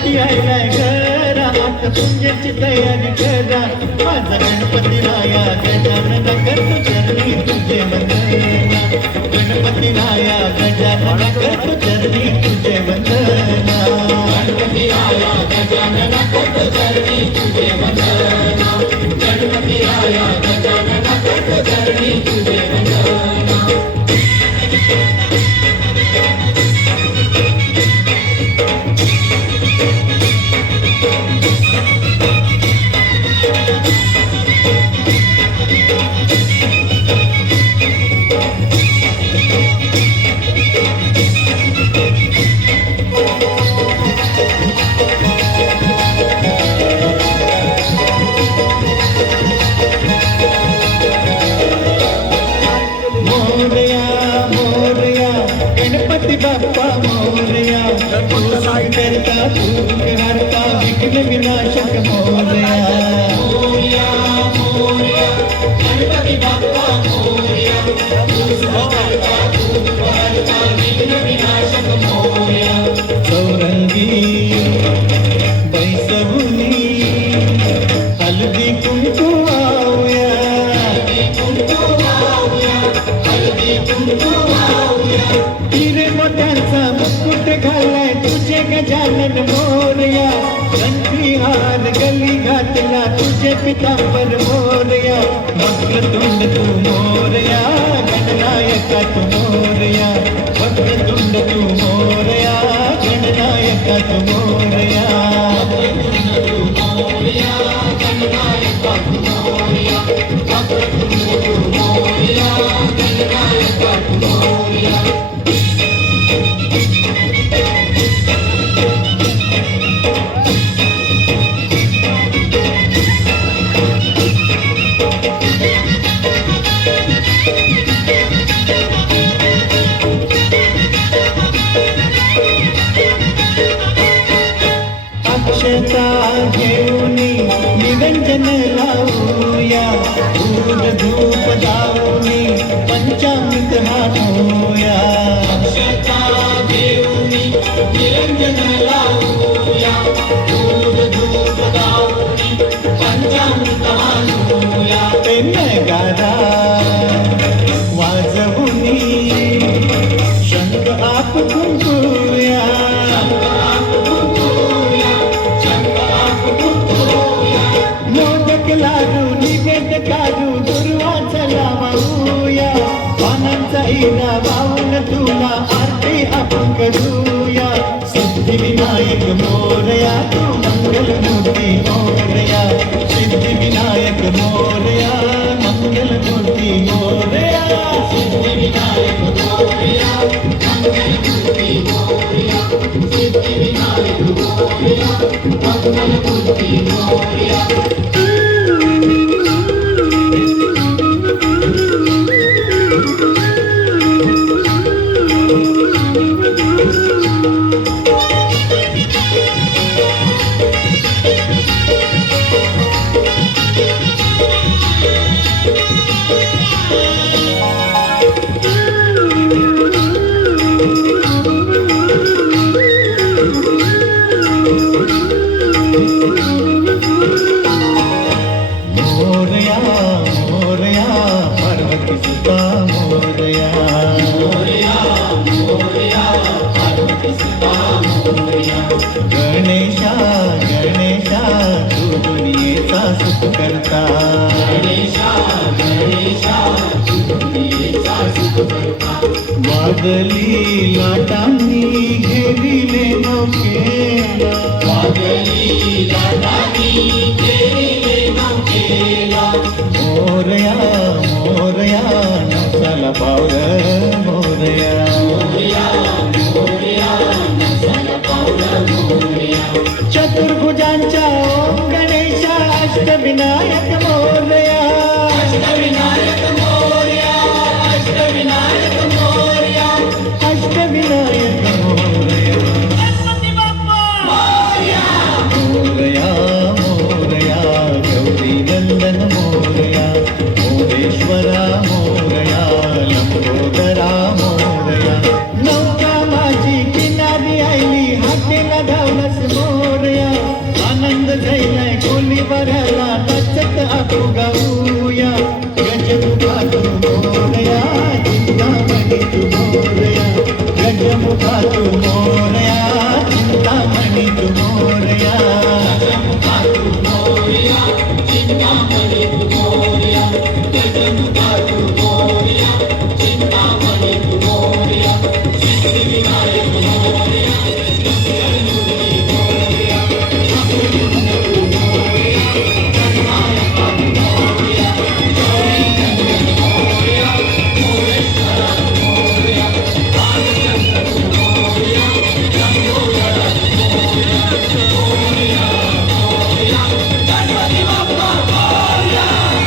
गणपती आयलाय घरा, आता पूजेची तयारी करा. माझा गणपती राया गजानन करतो चरणी तुझे वंदना. गणपती राया गजानन करतो चरणी तुझे वंदना. गणपती राया गजानन करतो चरणी तुझे वंदना. गणपती राया गजानन करतो चरणी तुझे वंदना. गणपती बाप्पा मोरया, तू करता तू करता विघ्न विनाशक मोरया. मोरया मोरया गणपती बाप्पा मोरया, तू करता तू करता विघ्न विनाशक मोरया. चौरंगी बैसवुनी हलदी कुंकू वाऊया, हलदी कुंकू वाऊया, हलदी कुंकू वाऊया. हिरे मोठ्यांचा मुकुट घालाय तुझे गजानन मोरया. गंठीहार गली घातला तुझे पितांबर मोरया. वक्रतुंड तू मोरया, गणनायका तू मोरया. वक्रतुंड तू मोरया, गणनायका तू मोरया. वक्रतुंड तू मोरया, गणनायका तू मोरया. वक्रतुंड तू मोरया, गणनायका तू मोरया. अक्षता घेऊनी निरंजन लावूया, दूध धूप दावूनी पंचामृत हातूया. अक्षता घेऊनी निरंजन लावूया, दूध धूप दावूनी पंचामृत हातूया. ते नगारा वाजवूनी शंख आप कुंकूया. मोदक लाडू निवेद काढू दुर्वाचा लावूया. पानांचा हिरा वाहून तुला आरती आपण करूया. सिद्धिविनायक मोरया, तू मंगलमूर्ती मोरया. सिद्धिविनायक मोरया, मंगलमूर्ती मोरया. सिद्धिविनायक मोरया, मंगलमूर्ती मोरया. सिद्धिविनायक मोरया, मंगलमूर्ती मोरया. मोरया मोरया पार्वती सुता मोरया. मोरया मोरया पार्वती सुता मोरया. गणेशा गणेशा तू दुनियेचा सुख करता. गणेशा गणेशा तू दुनियेचा सुख करता. वादळी लाटांनी घेरिले नौकेला. वादळी लाटांनी घेरिले नौकेला. मोरया मोरया नवसाला पावलं मोरया. मोरया मोरया नवसाला पावलं मोरया. चतुर्भुजांच्या ओम गणेशा अष्टविनायक मोरया. अष्टविनायक मोरया, अष्टविनायक मोरया. अष्टविनायक मोरया. गणपती बाप्पा मोरया. मोरया मोरया गौरी नंदन मोरया. मोरेश्वरा मोरया, लंबोदरा मोरया. नौका माझी किनारी आईली हाकेला धावलस मोरया. या